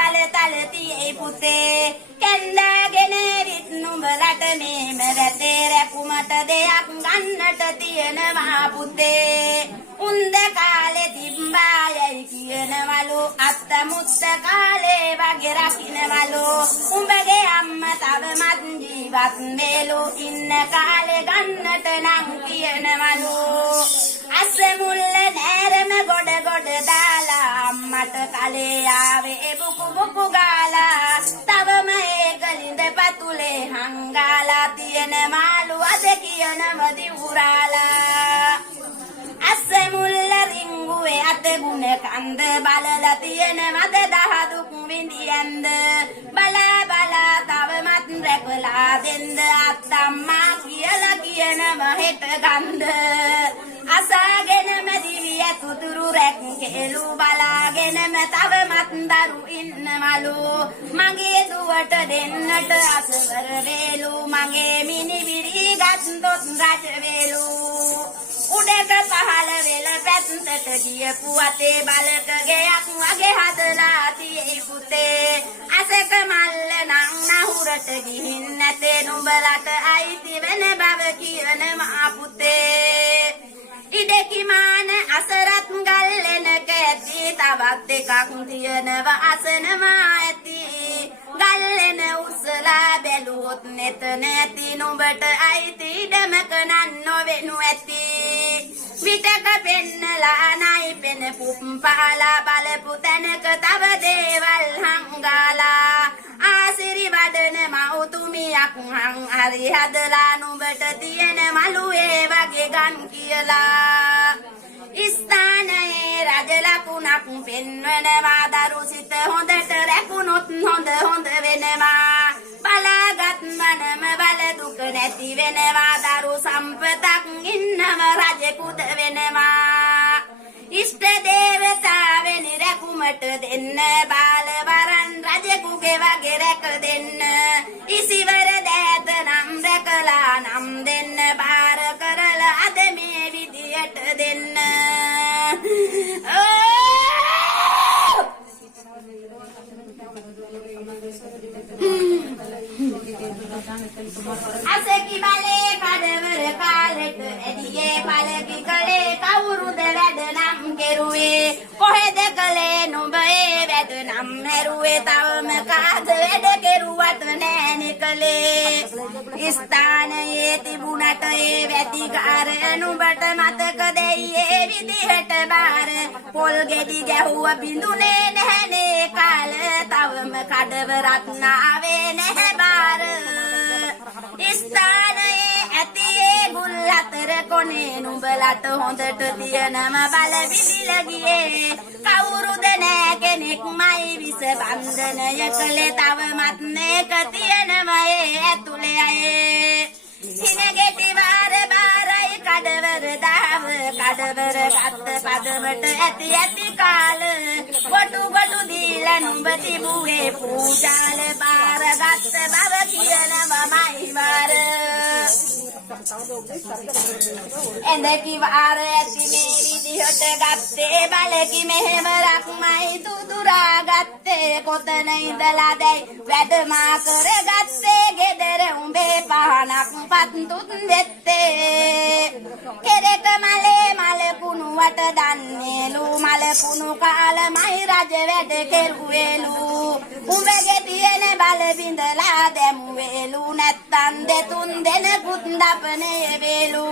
බල තල තියේ පුතේ කැන්දාගෙන විත් නුඹලට මේම රැතේ රැකුමට දෙයක් ගන්නට තියෙනවා පුතේ උන්ද කාලේ තිබ්බායයි කියනවලු අත්ත මුත්ත කාලේ වගේ රකින්නවලු උඹගේ අම්මා තවමත් ජීවත් වේලු ඉන්න කාලේ ගන්නට නම් කියනවලු අසමුල්ල නෑරම ගොඩ ගොඩ දාලා අම්මට කලේ ආවේ බුකු බුකු ගාලා තවම ඒකලින්ද පතුලේ හංගාලා තියෙන මාළු අද කියනවදි උරාලා අසමුල්ල රිංගුවේ අත ගුණ කන්ද බලලා තියෙනවද දහදුක් විඳියන්ද බලා බලා තවමත් රැකලා දෙන්න අත්තම්මා කියලා කියනව හෙට ගන්ද අසාගෙනම දිවිය තුදුරු රැක්කේලු බලාගෙනම තවමත් දරු ඉන්නවලු මගේ දුවට දෙන්නට අසවර වේලු මගේ මිනිබිරි ගත්දොත් රජ වේලු උඩක පහළ වෙල පැත්තට ගියපු අතේ බලක ගෙයක් වගේ හදලා තියේ පුතේ අසක මල්ල නං නහුරට ගිහින් නැතේ නුඹලට අයිති වෙන බව කියනවා පුතේ ඉඩකි මාන අසරත් ගල්ලෙන කැති තවත් එකක් තියනවා අසනවා ඇති ගල්ලෙන උසලා බැලුවොත් නෙතන ඇති නුඹට අයිති ඉඩමක නන් නොවෙනු ඇති විතක පෙන්නලා නයි පෙන පුම්පාලා බලපු තැනක තව දේවල් හංගාලා ආසිරි වඩන මව්තුමියක් හං හරි හදලා නුඹට තියෙන මළුවේ වගේ ගන් කියලා ස්ථානයේ රජ ලකුණක් පෙන්වනවා දරු සිත හොඳට රැකුණොත් හොඳ හොඳ වෙනවා බලාගත් මනම බල දුක නැති වෙනවා දරු සම්පතක් ඉන්නව රජෙකුද වෙනවා ඉෂ්ට දේවතාවෙන රැකුමට දෙන්න බාල වරන් රජෙකුගේ වගේ රැක දෙන්න ඉසිවර දෑත නම් රැකලා නම් දෙන්න බාර කරලා අද මේ විදියට දෙන්න අසකි බලේ කඩවර කාලෙට එදියේ පළකි කලේ කවුරුද වැඩ නම් කෙරුවේ කොහෙද කලේ නුඹ ඒ වැඩ නම් හැරුවේ තවම කාද වැඩ කෙරුවත් නෑනේ කලේ ස්ථානයේ තිබුණට ඒ වැදිකාර නුඹට මතක දෙයි ඒ විදිහට බාර පොල් ගෙඩි ගැහුව බිඳුනේ නැහනේ කාල තවම කඩවරත් නාවේ නැහැ බාර ස්ථානයේ ඇති ඒ ගුල් අතර කොනේ නුඹලට හොඳට තියනම බල විදිල ගියේ කවුරුද නෑ කෙනෙක්මයි විස බන්ධනය කළේ තවමත් මේක තියනම ඒ ඇතුලේ අයේ හිනගෙටි වාර බාරයි කඩවර දාව කඩවර ගත්ත පදවට ඇති ඇති කාල ගොටු ගොටු දීලා නුඹ තිබුවේ පූජාල බාර ගත්ත බව කියනවමයි වාර එඳකි වාර ඇති මේ විදිහට ගත්තේ බලකි මෙහෙවරක්මයි තුදුරා ගත්තේ කොතන ඉඳලා දැයි වැඩමා කරගත්තේ ගෙදර උඹේ පහනක් පත්තුත් දෙත්තේ කෙරෙක මලේ මලකුණු වට දන්නේලු මලකුණු කාලමයි රජ වැඩ කෙරුවේලු උඹගේ තියෙන බල බිඳලා දැමුවේලු නැත්තන් දෙතුන් දෙනෙකුත් දපනේ වේලු